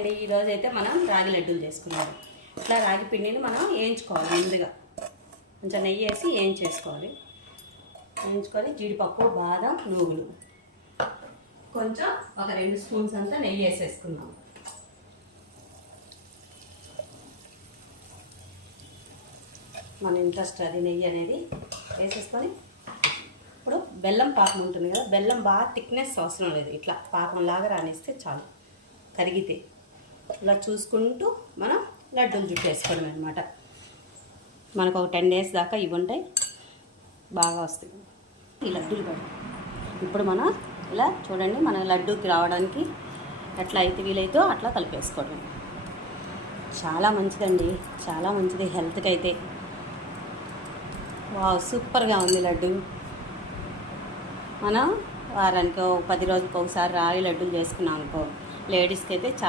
అండి, ఈరోజు అయితే మనం రాగి లడ్డూలు చేసుకున్నాం. ఇట్లా రాగి పిండిని మనం వేయించుకోవాలి. ముందుగా కొంచెం నెయ్యి వేసి వేయించేసుకోవాలి. వేయించుకొని జీడిపప్పు, బాదం, నువ్వులు, కొంచెం ఒక 2 స్పూన్స్ అంతా నెయ్యి వేసేసుకున్నాం. మన ఇంట్రెస్ట్ అది నెయ్యి అనేది వేసేసుకొని ఇప్పుడు బెల్లం పాకం ఉంటుంది కదా, బెల్లం బాగా థిక్నెస్ అవసరం లేదు, ఇట్లా పాకంలాగా రానిస్తే చాలు. కరిగితే ఇలా చూసుకుంటూ మనం లడ్డూలు చుట్టేసుకోవడం అనమాట. మనకు ఒక 10 days దాకా ఇవి ఉంటాయి, బాగా వస్తాయి ఈ లడ్డూలు కూడా. ఇప్పుడు మనం ఇలా చూడండి, మన లడ్డూకి రావడానికి ఎట్లా అయితే వీలైతే అట్లా కలిపేసుకోవడం. చాలా మంచిదండి, చాలా మంచిది హెల్త్కి అయితే. వావ్, సూపర్గా ఉంది లడ్డు. మనం వారానికి 10 రోజులకు ఒకసారి రాగి లడ్డూలు చేసుకున్నాం అనుకో, లేడీస్కి అయితే చాలా